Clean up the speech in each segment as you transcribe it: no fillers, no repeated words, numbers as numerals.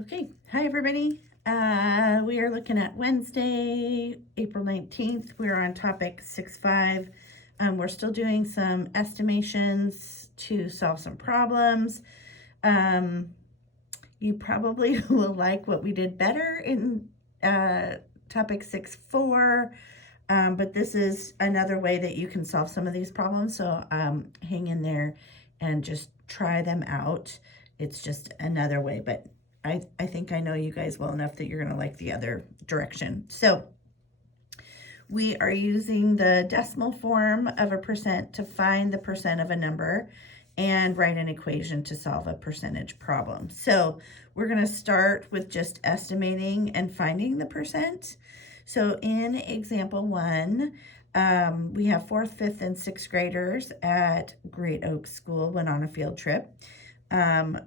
Okay, hi everybody. We are looking at Wednesday, April 19th. We're on topic 6.5. We're still doing some estimations to solve some problems. You probably will like what we did better in topic 6.4, but this is another way that you can solve some of these problems. So hang in there and just try them out. It's just another way, but I think I know you guys well enough that you're going to like the other direction. So we are using the decimal form of a percent to find the percent of a number and write an equation to solve a percentage problem. So we're going to start with just estimating and finding the percent. So in example 1, we have 4th, 5th, and 6th graders at Great Oak School went on a field trip.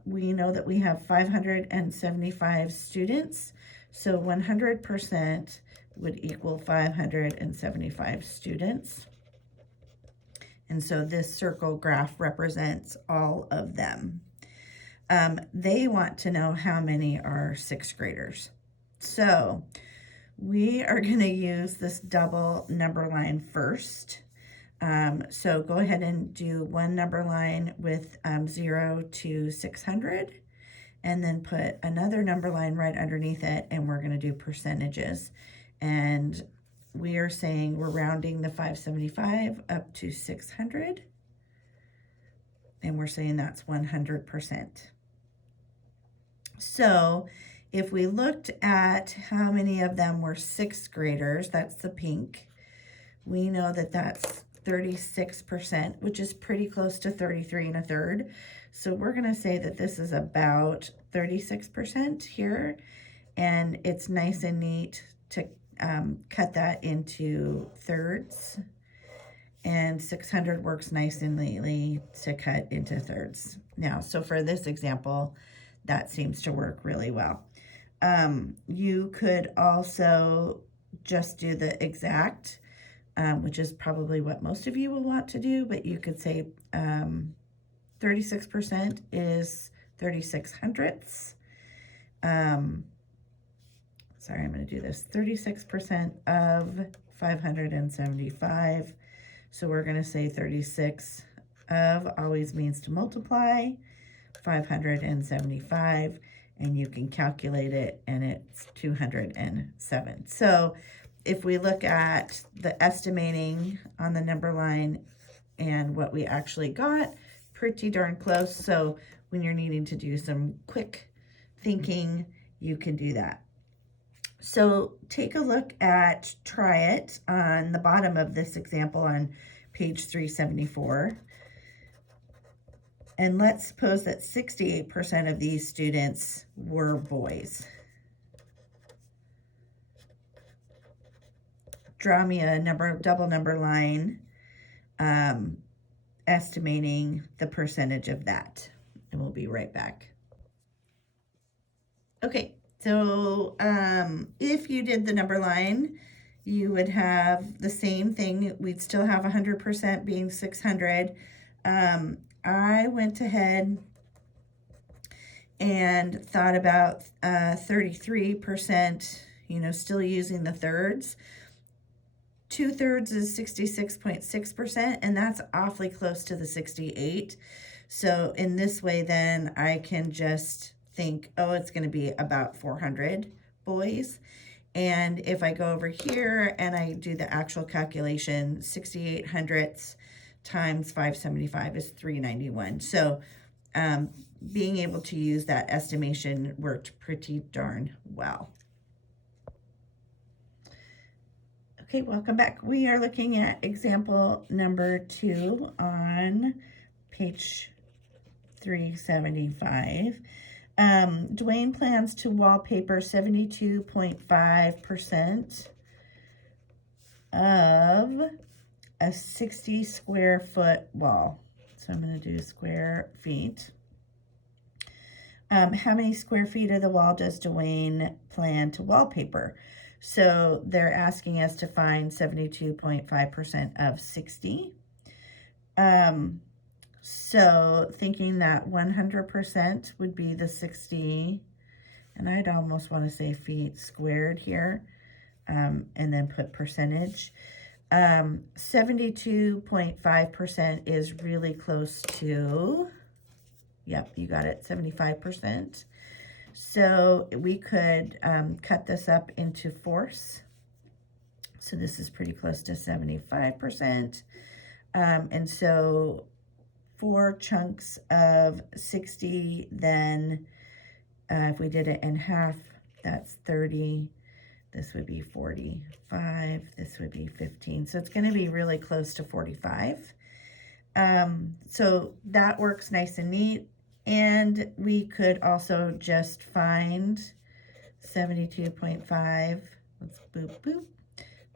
We know that we have 575 students, so 100% would equal 575 students. And so this circle graph represents all of them. They want to know how many are 6th graders. So we are going to use this double number line first. So go ahead and do one number line with 0 to 600, and then put another number line right underneath it, and we're going to do percentages. And we are saying we're rounding the 575 up to 600, and we're saying that's 100%. So if we looked at how many of them were 6th graders, that's the pink, we know that that's 36%, which is pretty close to 33 1/3. So we're going to say that this is about 36% here, and it's nice and neat to cut that into thirds, and 600 works nice and neatly to cut into thirds. Now, so for this example, that seems to work really well. You could also just do the exact, which is probably what most of you will want to do, but you could say 36% is 36 hundredths. Sorry, I'm going to do this. 36% of 575. So we're going to say 36 of always means to multiply 575, and you can calculate it, and it's 207. So if we look at the estimating on the number line and what we actually got, pretty darn close. So when you're needing to do some quick thinking, you can do that. So take a look at try it on the bottom of this example on page 374. And let's suppose that 68% of these students were boys. Draw me a double number line estimating the percentage of that. And we'll be right back. Okay, so if you did the number line, you would have the same thing. We'd still have 100% being 600. I went ahead and thought about 33%, still using the thirds. 2/3 is 66.6%, and that's awfully close to the 68. So in this way, then I can just think, oh, it's going to be about 400 boys. And if I go over here and I do the actual calculation, 68 hundredths times 575 is 391. So being able to use that estimation worked pretty darn well. Okay, welcome back. We are looking at example number 2 on page 375. Dwayne plans to wallpaper 72.5% of a 60 square foot wall. So I'm going to do square feet. How many square feet of the wall does Dwayne plan to wallpaper? So they're asking us to find 72.5% of 60. So thinking that 100% would be the 60 and I'd almost want to say feet squared here, and then put percentage. 72.5% is really close to, yep, you got it, 75%. So we could cut this up into fourths. So this is pretty close to 75%. And so 4 chunks of 60, then if we did it in half, that's 30. This would be 45. This would be 15. So it's going to be really close to 45. So that works nice and neat. And we could also just find 72.5. Let's boop, boop,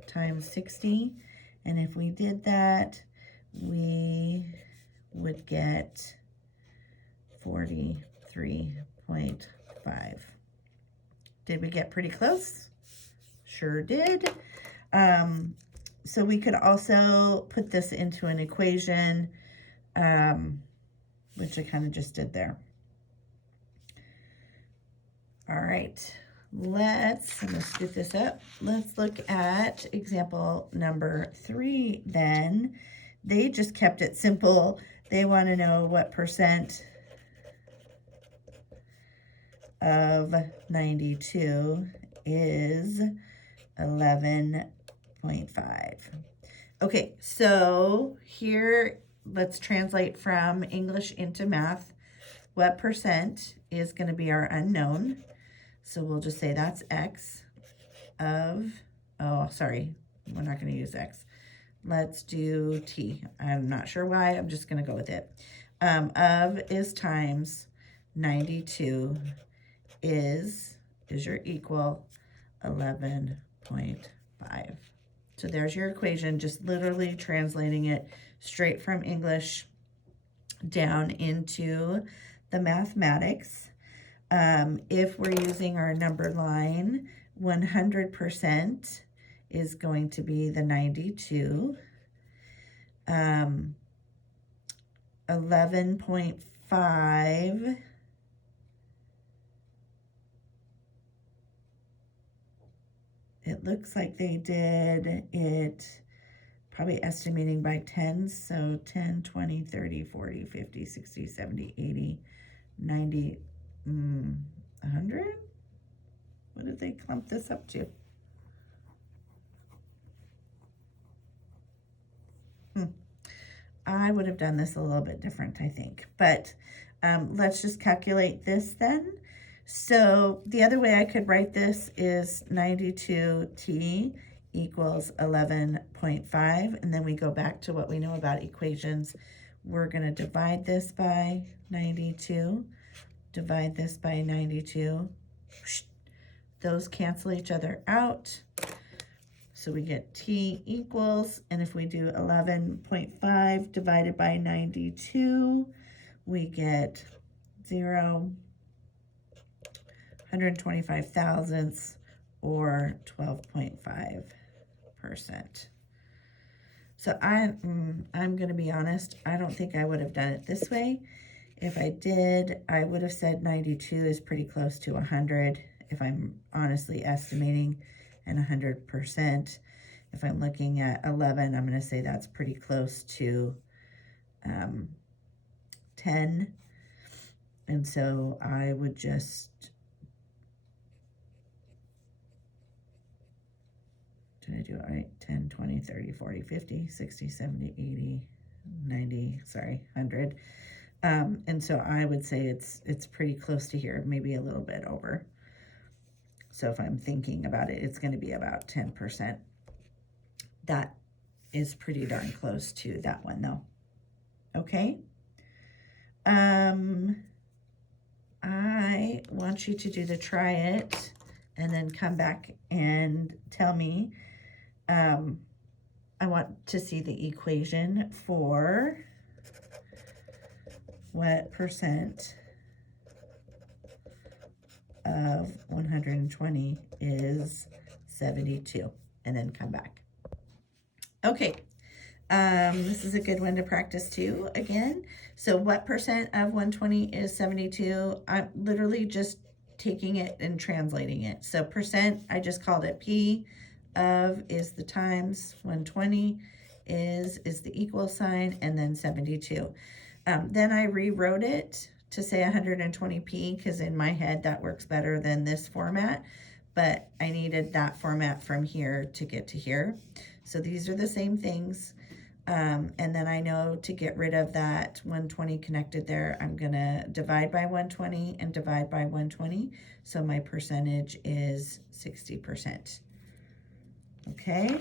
times 60. And if we did that, we would get 43.5. Did we get pretty close? Sure did. So we could also put this into an equation, which I kind of just did there. All right, I'm gonna scoot this up. Let's look at example number 3 then. They just kept it simple. They want to know what percent of 92 is 11.5. Okay, so here, let's translate from English into math. What percent is going to be our unknown? So we'll just say that's x of, oh, sorry, we're not going to use x. Let's do t. I'm not sure why. I'm just going to go with it. Of is times 92 is your equal 11.5. So there's your equation, just literally translating it straight from English down into the mathematics. If we're using our number line, 100% is going to be the 92. 11.5 it looks like they did it probably estimating by tens, so 10, 20, 30, 40, 50, 60, 70, 80, 90, 100? What did they clump this up to? I would have done this a little bit different, I think, but let's just calculate this then. So the other way I could write this is 92t equals 11.5, and then we go back to what we know about equations. We're going to divide this by 92, divide this by 92. Those cancel each other out. So we get t equals, and if we do 11.5 divided by 92, we get 125 thousandths, or 12.5%. So I'm going to be honest, I don't think I would have done it this way. If I did, I would have said 92 is pretty close to 100 if I'm honestly estimating, and 100%. If I'm looking at 11, I'm going to say that's pretty close to 10. And so I would just, did I do it right? 10, 20, 30, 40, 50, 60, 70, 80, 90, sorry, 100. And so I would say it's pretty close to here, maybe a little bit over. So if I'm thinking about it, it's going to be about 10%. That is pretty darn close to that one, though. Okay. I want you to do the try it and then come back and tell me. I want to see the equation for what percent of 120 is 72, and then come back. Okay, this is a good one to practice too, again. So what percent of 120 is 72? I'm literally just taking it and translating it. So percent, I just called it P of is the times, 120 is the equal sign, and then 72. Then I rewrote it to say 120p because in my head that works better than this format, but I needed that format from here to get to here. So these are the same things. And then I know to get rid of that 120 connected there, I'm gonna divide by 120 and divide by 120. So my percentage is 60%. Okay,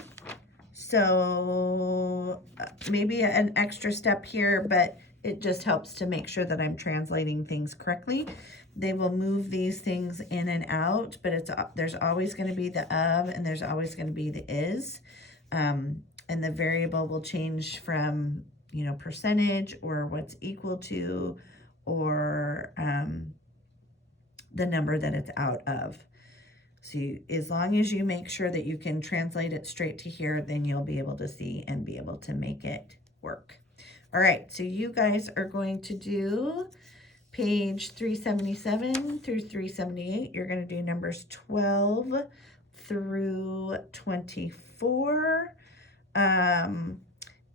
so maybe an extra step here, but it just helps to make sure that I'm translating things correctly. They will move these things in and out, but there's always going to be the of, and there's always going to be the is, and the variable will change from, you know, percentage or what's equal to, or the number that it's out of. So as long as you make sure that you can translate it straight to here, then you'll be able to see and be able to make it work. All right, so you guys are going to do page 377 through 378. You're going to do numbers 12 through 24.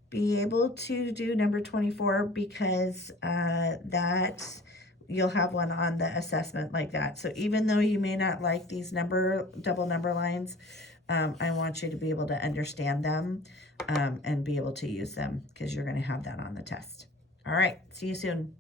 Be able to do number 24 because that you'll have one on the assessment like that. So even though you may not like these double number lines, I want you to be able to understand them and be able to use them because you're going to have that on the test. All right, see you soon.